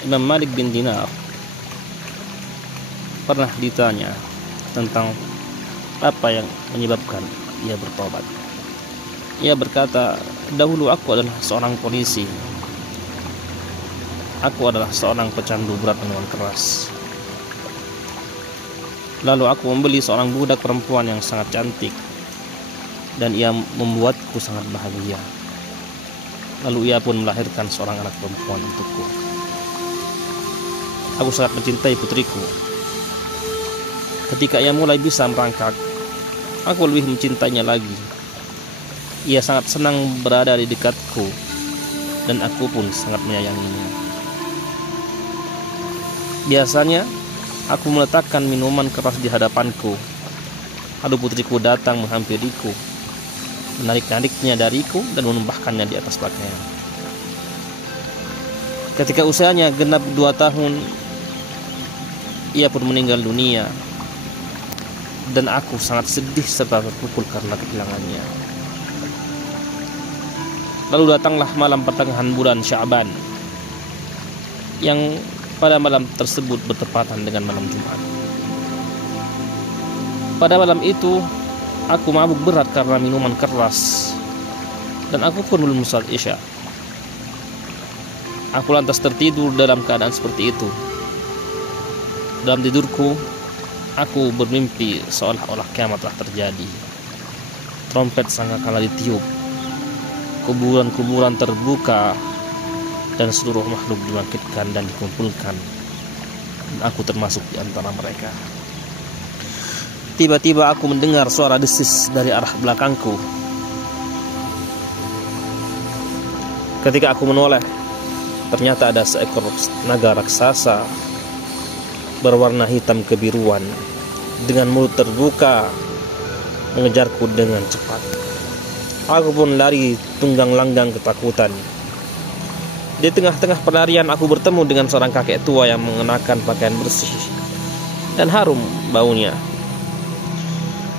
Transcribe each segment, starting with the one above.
Imam Malik bin Dinar pernah ditanya tentang apa yang menyebabkan ia bertobat. Ia berkata, dahulu aku adalah seorang polisi. Aku adalah seorang pecandu berat minuman keras. Lalu aku membeli seorang budak perempuan yang sangat cantik, dan ia membuatku sangat bahagia. Lalu ia pun melahirkan seorang anak perempuan untukku. Aku sangat mencintai putriku. Ketika ia mulai bisa merangkak, aku lebih mencintainya lagi. Ia sangat senang berada di dekatku, dan aku pun sangat menyayanginya. Biasanya aku meletakkan minuman keras di hadapanku, lalu putriku datang menghampiriku, menarik-nariknya dariku dan menumpahkannya di atas pakaian. Ketika usianya genap 2 tahun, ia pun meninggal dunia, dan aku sangat sedih serta terpukul karena kehilangannya. Lalu datanglah malam pertengahan bulan Sya'ban, yang pada malam tersebut bertepatan dengan malam Jumat. Pada malam itu aku mabuk berat karena minuman keras, dan aku pun belum salat Isya. Aku lantas tertidur dalam keadaan seperti itu. Dalam tidurku, aku bermimpi seolah-olah kiamat telah terjadi. Trompet sangkakala ditiup, kuburan-kuburan terbuka, dan seluruh makhluk dibangkitkan dan dikumpulkan. Dan aku termasuk di antara mereka. Tiba-tiba aku mendengar suara desis dari arah belakangku. Ketika aku menoleh, ternyata ada seekor naga raksasa berwarna hitam kebiruan dengan mulut terbuka mengejarku dengan cepat. Aku pun lari tunggang langgang ketakutan. Di tengah-tengah pelarian aku bertemu dengan seorang kakek tua yang mengenakan pakaian bersih dan harum baunya.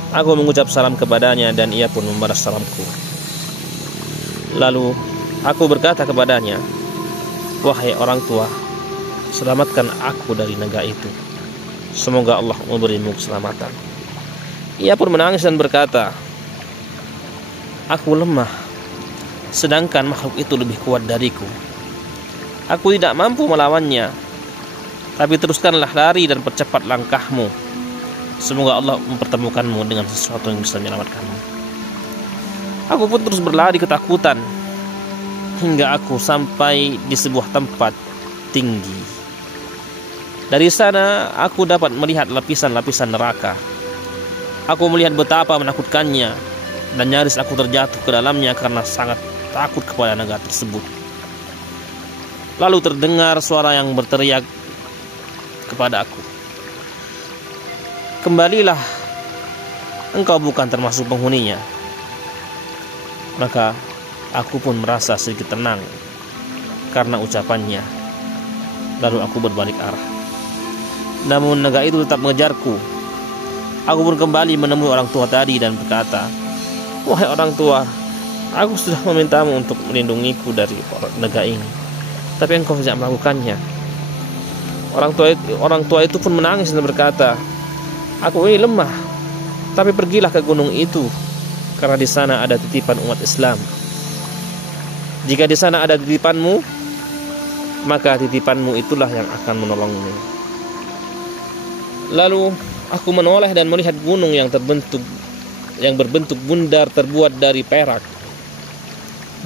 Aku mengucap salam kepadanya dan ia pun membalas salamku. Lalu aku berkata kepadanya, "Wahai orang tua, selamatkan aku dari naga itu. Semoga Allah memberimu keselamatan." Ia pun menangis dan berkata, "Aku lemah, sedangkan makhluk itu lebih kuat dariku. Aku tidak mampu melawannya. Tapi teruskanlah lari dan percepat langkahmu. Semoga Allah mempertemukanmu dengan sesuatu yang bisa menyelamatkanmu." Aku pun terus berlari ketakutan hingga aku sampai di sebuah tempat tinggi. Dari sana aku dapat melihat lapisan-lapisan neraka. Aku melihat betapa menakutkannya, dan nyaris aku terjatuh ke dalamnya karena sangat takut kepada naga tersebut. Lalu terdengar suara yang berteriak kepada aku, "Kembalilah, engkau bukan termasuk penghuninya." Maka aku pun merasa sedikit tenang karena ucapannya. Lalu aku berbalik arah. Namun naga itu tetap mengejarku. Aku pun kembali menemui orang tua tadi dan berkata, "Wahai orang tua, aku sudah memintamu untuk melindungiku dari naga ini, tapi engkau tidak melakukannya." Orang tua itu pun menangis dan berkata, "Aku ini lemah, tapi pergilah ke gunung itu, karena di sana ada titipan umat Islam. Jika di sana ada titipanmu, maka titipanmu itulah yang akan menolongmu." Lalu aku menoleh dan melihat gunung yang berbentuk bundar terbuat dari perak.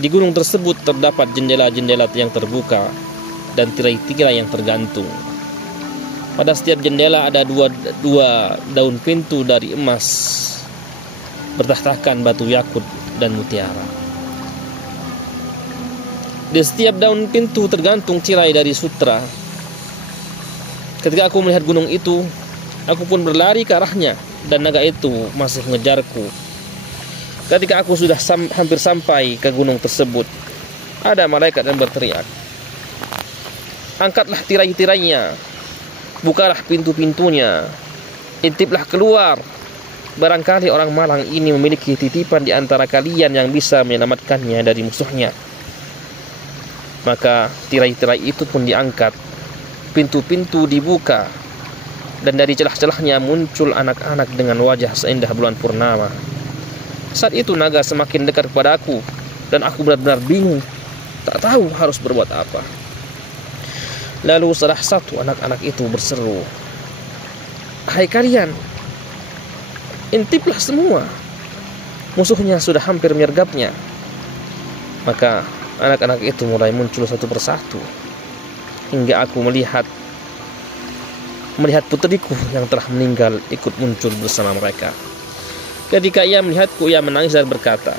Di gunung tersebut terdapat jendela-jendela yang terbuka dan tirai-tirai yang tergantung. Pada setiap jendela ada dua daun pintu dari emas bertahtakan batu yakut dan mutiara. Di setiap daun pintu tergantung tirai dari sutra. Ketika aku melihat gunung itu, aku pun berlari ke arahnya, dan naga itu masih mengejarku. Ketika aku sudah hampir sampai ke gunung tersebut, ada malaikat yang berteriak, "Angkatlah tirai-tirainya, bukalah pintu-pintunya, intiplah keluar. Barangkali orang malang ini memiliki titipan di antara kalian yang bisa menyelamatkannya dari musuhnya." Maka tirai-tirai itu pun diangkat, pintu-pintu dibuka, dan dari celah-celahnya muncul anak-anak dengan wajah seindah bulan purnama. Saat itu naga semakin dekat kepada aku, dan aku benar-benar bingung, tak tahu harus berbuat apa. Lalu salah satu anak-anak itu berseru, "Hai kalian, intiplah semua, musuhnya sudah hampir menyergapnya." Maka anak-anak itu mulai muncul satu persatu, hingga aku melihat putriku yang telah meninggal ikut muncul bersama mereka. Ketika ia melihatku, ia menangis dan berkata,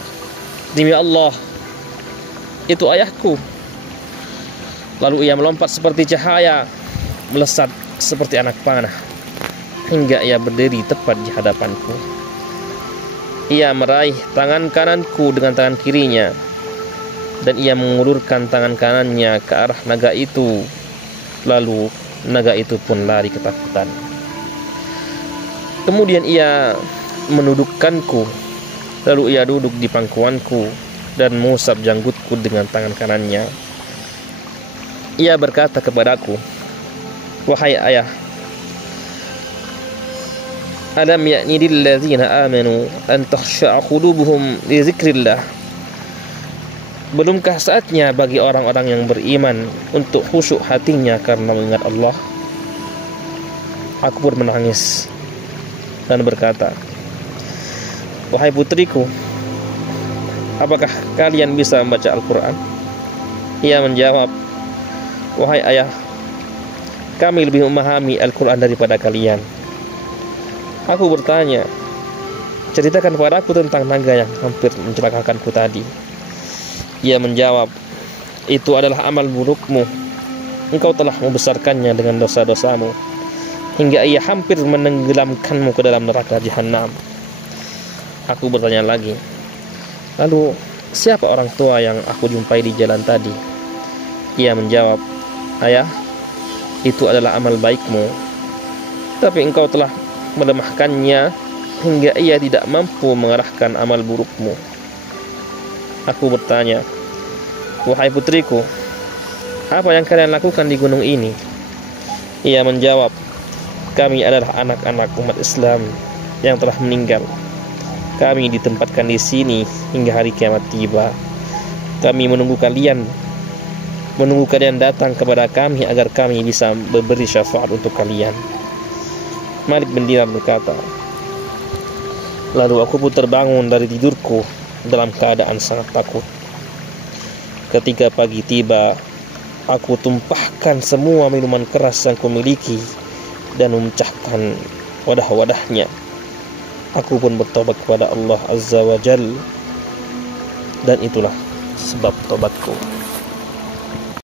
"Demi Allah, itu ayahku." Lalu ia melompat seperti cahaya, melesat seperti anak panah, hingga ia berdiri tepat di hadapanku. Ia meraih tangan kananku dengan tangan kirinya, dan ia mengulurkan tangan kanannya ke arah naga itu. Lalu naga itu pun lari ketakutan. Kemudian ia menundukkanku, lalu ia duduk di pangkuanku dan mengusap janggutku dengan tangan kanannya. Ia berkata kepadaku, "Wahai ayah, alam ya'ni lilladzina amanu an takhsha'a qulubuhum li dzikrillah?" Belumkah saatnya bagi orang-orang yang beriman untuk khusyuk hatinya karena mengingat Allah? Aku pun menangis dan berkata, "Wahai putriku, apakah kalian bisa membaca Al-Quran?" Ia menjawab, "Wahai ayah, kami lebih memahami Al-Quran daripada kalian." Aku bertanya, "Ceritakan padaku tentang naga yang hampir mencelakakanku tadi." Ia menjawab, "Itu adalah amal burukmu. Engkau telah membesarkannya dengan dosa-dosamu, hingga ia hampir menenggelamkanmu ke dalam neraka Jahannam." Aku bertanya lagi, "Lalu siapa orang tua yang aku jumpai di jalan tadi?" Ia menjawab, "Ayah, itu adalah amal baikmu, tapi engkau telah melemahkannya hingga ia tidak mampu mengarahkan amal burukmu." Aku bertanya, "Wahai putriku, apa yang kalian lakukan di gunung ini?" Ia menjawab, "Kami adalah anak-anak umat Islam yang telah meninggal. Kami ditempatkan di sini hingga hari kiamat tiba. Kami menunggu kalian datang kepada kami agar kami bisa memberi syafaat untuk kalian." Malik bin Dinar berkata, "Lalu aku pun terbangun dari tidurku dalam keadaan sangat takut. Ketika pagi tiba, aku tumpahkan semua minuman keras yang kumiliki dan memecahkan wadah-wadahnya. Aku pun bertobat kepada Allah Azza wa Jalla, dan itulah sebab tobatku."